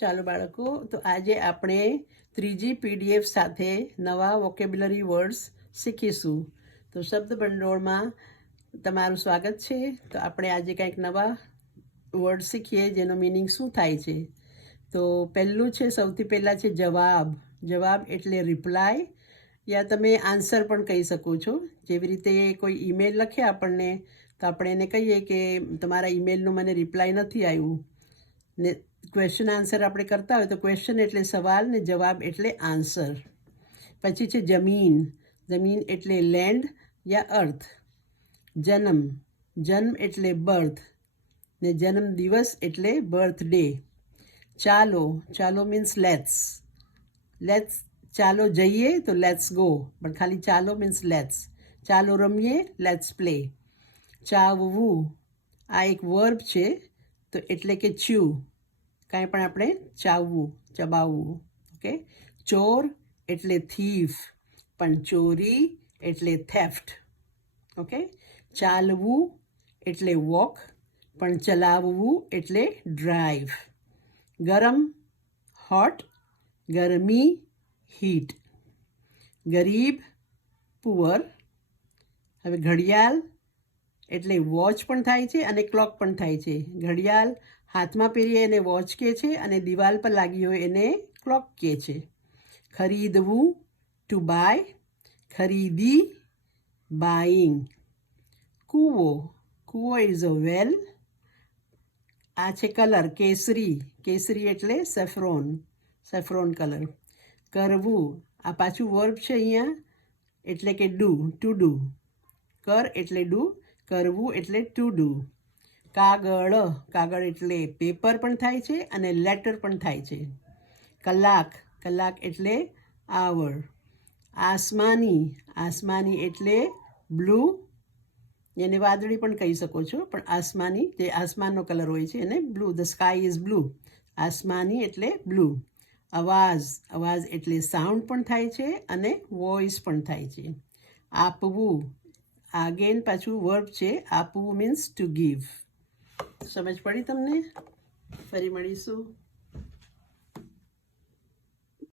ચાલો બાળકો, તો આજે આપણે ત્રીજી પીડીએફ સાથે નવા વોકેબ્યુલરી વર્ડ્સ શીખીશું. તો શબ્દ ભંડોળમાં તમારું સ્વાગત છે. તો આપણે આજે કંઈક નવા વર્ડ શીખીએ જેનો મિનિંગ શું થાય છે. તો પહેલું છે, સૌથી પહેલાં છે જવાબ. જવાબ એટલે રિપ્લાય, યા તમે આન્સર પણ કહી શકો છો. જેવી રીતે કોઈ ઈમેલ લખે આપણને, તો આપણે એને કહીએ કે તમારા ઈમેલનું મને રિપ્લાય નથી આવ્યું. ને ક્વેશ્ચન આન્સર આપણે કરતા હોય તો ક્વેશ્ચન એટલે સવાલ ને જવાબ એટલે આન્સર. પછી છે જમીન. જમીન એટલે લેન્ડ યા અર્થ. જન્મ. જન્મ એટલે બર્થ ને જન્મ દિવસ એટલે બર્થડે. ચાલો. ચાલો મીન્સ લેટ્સ. લેટ્સ ચાલો જઈએ તો લેટ્સ ગો, પણ ખાલી ચાલો મીન્સ લેટ્સ. ચાલો રમીએ, લેટ્સ પ્લે. ચાવવું આ એક વર્બ છે, તો એટલે કે ચ્યુ. કાંઈ પણ આપણે ચાવવું, ચબાવવું. ઓકે. ચોર એટલે થીફ, પણ ચોરી એટલે થેફ્ટ. ઓકે. ચાલવું એટલે વોક, પણ ચલાવવું એટલે ડ્રાઈવ. ગરમ હોટ, ગરમી હીટ. ગરીબ પુઅર. હવે ઘડિયાળ એટલે વોચ પણ થાય છે અને ક્લોક પણ થાય છે. ઘડિયાળ હાથમાં પહેરીએ એને વોચ કહે છે અને દિવાલ પર લાગી હોય એને ક્લોક કહે છે. ખરીદવું ટુ બાય, ખરીદી બાઈંગ. કૂવો. કૂવો ઇઝ અ વેલ. આ છે કલર કેસરી. કેસરી એટલે સેફ્રોન, સેફ્રોન કલર. કરવું આ પાછું વર્બ છે અહીંયા, એટલે કે ડુ, ટુ ડુ. કર એટલે ડુ, કરવું એટલે ટુ ડુ. કાગળ. કાગળ એટલે પેપર પણ થાય છે અને લેટર પણ થાય છે. કલાક. કલાક એટલે આવર. આસમાની. આસમાની એટલે બ્લુ, એને વાદળી પણ કહી શકો છો, પણ આસમાની જે આસમાનનો કલર હોય છે એને blue. The sky is blue. આસમાની એટલે બ્લુ. અવાજ. અવાજ એટલે સાઉન્ડ પણ થાય છે અને વોઇસ પણ થાય છે. આપવું અગેન પાછું વર્બ છે. આપવું મીન્સ ટુ ગીવ. સમજ પડી તમને? ફરી મળીશું.